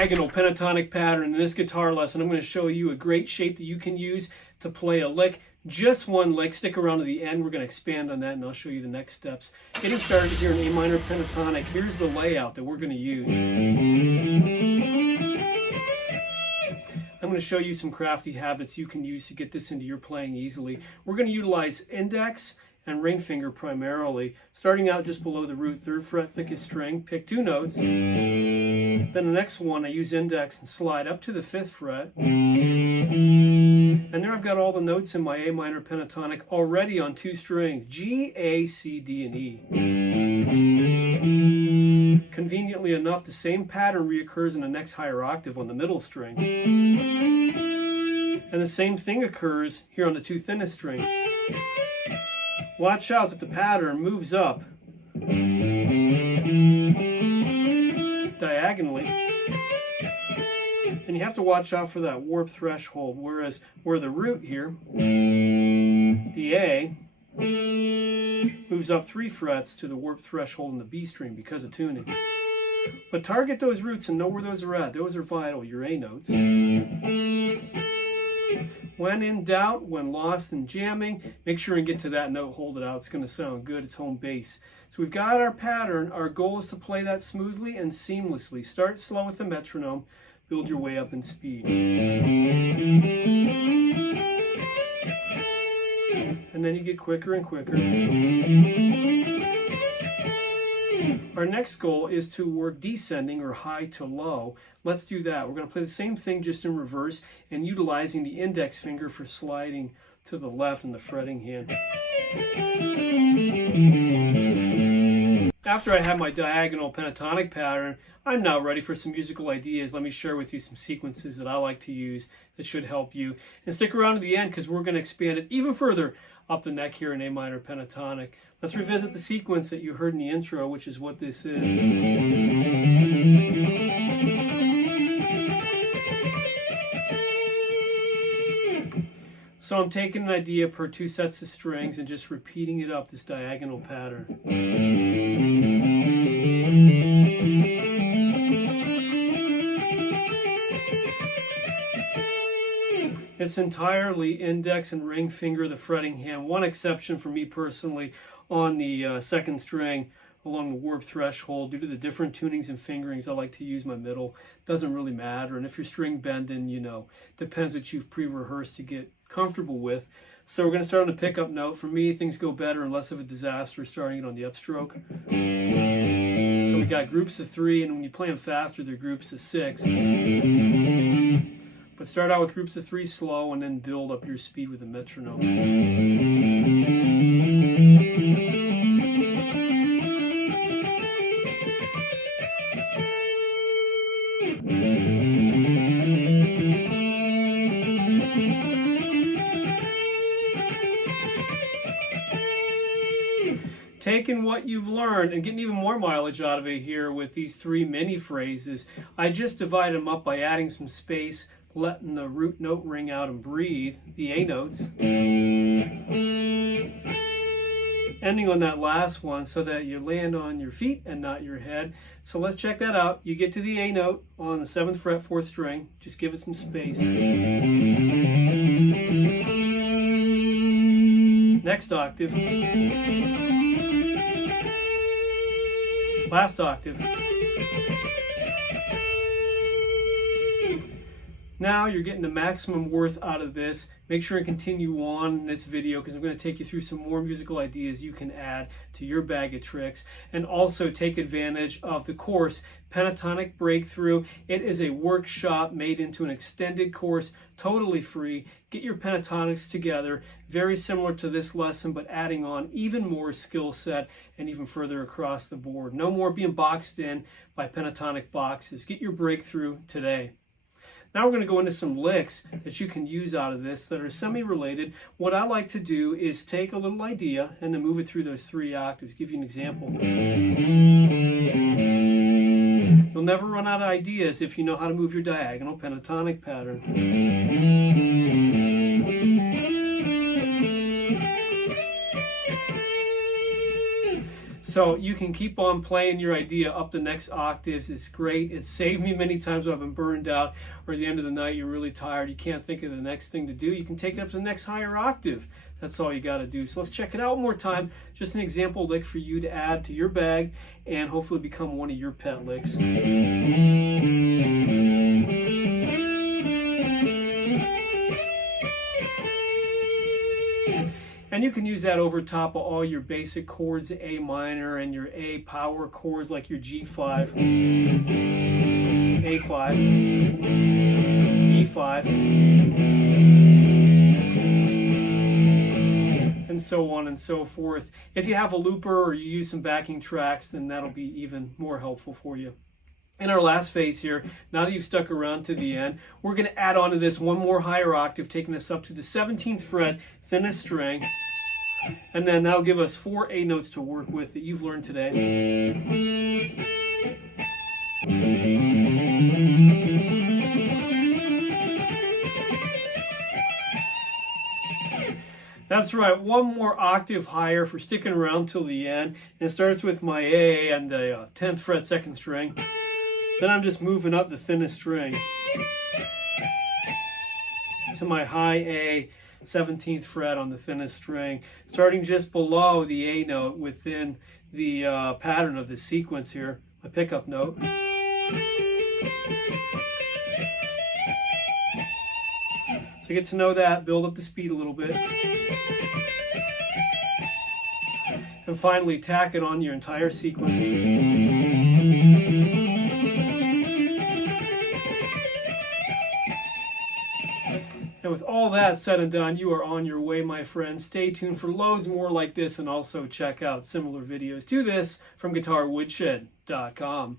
diagonal pentatonic pattern. In this guitar lesson, I'm going to show you a great shape that you can use to play a lick. Just one lick. Stick around to the end. We're going to expand on that, and I'll show you the next steps. Getting started here in A minor pentatonic, here's the layout that we're going to use. I'm going to show you some crafty habits you can use to get this into your playing easily. We're going to utilize index and ring finger primarily. Starting out just below the root, 3rd fret, thickest string, pick 2 notes. Then the next one, I use index and slide up to the 5th fret. And there I've got all the notes in my A minor pentatonic already on 2 strings, G, A, C, D, and E. Conveniently enough, the same pattern reoccurs in the next higher octave on the middle string. And the same thing occurs here on the 2 thinnest strings. Watch out that the pattern moves up diagonally. And you have to watch out for that warp threshold, whereas where the root here, the A, moves up 3 frets to the warp threshold in the B string because of tuning. But target those roots and know where those are at. Those are vital, your A notes. When in doubt, when lost in jamming, make sure and get to that note, hold it out. It's going to sound good. It's home base. So we've got our pattern. Our goal is to play that smoothly and seamlessly. Start slow with the metronome. Build your way up in speed. And then you get quicker and quicker. Our next goal is to work descending or high to low. Let's do that. We're going to play the same thing just in reverse and utilizing the index finger for sliding to the left and the fretting hand. After I have my diagonal pentatonic pattern, I'm now ready for some musical ideas. Let me share with you some sequences that I like to use that should help you. And stick around to the end because we're going to expand it even further up the neck here in A minor pentatonic. Let's revisit the sequence that you heard in the intro, which is what this is. So I'm taking an idea per 2 sets of strings and just repeating it up, this diagonal pattern. It's entirely index and ring finger, the fretting hand. One exception for me personally on the 2nd string along the warp threshold. Due to the different tunings and fingerings, I like to use my middle. Doesn't really matter. And if you're string bending, you know, depends what you've pre-rehearsed to get comfortable with. So we're going to start on the pickup note. For me, things go better and less of a disaster starting it on the upstroke. So we got groups of 3, and when you play them faster, they're groups of 6. But start out with groups of 3 slow and then build up your speed with the metronome. Taking what you've learned and getting even more mileage out of it here with these 3 mini phrases, I just divide them up by adding some space, letting the root note ring out and breathe, the A notes, ending on that last one so that you land on your feet and not your head. So let's check that out. You get to the A note on the 7th fret, 4th string. Just give it some space. Next octave. Last octave. Now you're getting the maximum worth out of this. Make sure and continue on in this video because I'm going to take you through some more musical ideas you can add to your bag of tricks, and also take advantage of the course Pentatonic Breakthrough. It is a workshop made into an extended course, totally free. Get your pentatonics together, very similar to this lesson, but adding on even more skill set and even further across the board. No more being boxed in by pentatonic boxes. Get your breakthrough today. Now we're going to go into some licks that you can use out of this that are semi-related. What I like to do is take a little idea and then move it through those 3 octaves. Give you an example. You'll never run out of ideas if you know how to move your diagonal pentatonic pattern. So you can keep on playing your idea up the next octaves. It's great. It's saved me many times when I've been burned out, or at the end of the night you're really tired, you can't think of the next thing to do. You can take it up to the next higher octave. That's all you got to do. So let's check it out one more time. Just an example lick for you to add to your bag and hopefully become one of your pet licks. And you can use that over top of all your basic chords, A minor, and your A power chords like your G5, A5, E5, and so on and so forth. If you have a looper or you use some backing tracks, then that'll be even more helpful for you. In our last phase here, now that you've stuck around to the end, we're going to add on to this one more higher octave, taking us up to the 17th fret, thinnest string, and then that'll give us 4 A notes to work with that you've learned today. That's right, one more octave higher for sticking around till the end. And it starts with my A and the 10th fret, 2nd string. Then I'm just moving up the thinnest string to my high A, 17th fret on the thinnest string, starting just below the A note within the pattern of the sequence here, my pickup note. So get to know that, build up the speed a little bit. And finally, tack it on your entire sequence. And with all that said and done, you are on your way, my friend. Stay tuned for loads more like this, and also check out similar videos to this from GuitarWoodshed.com.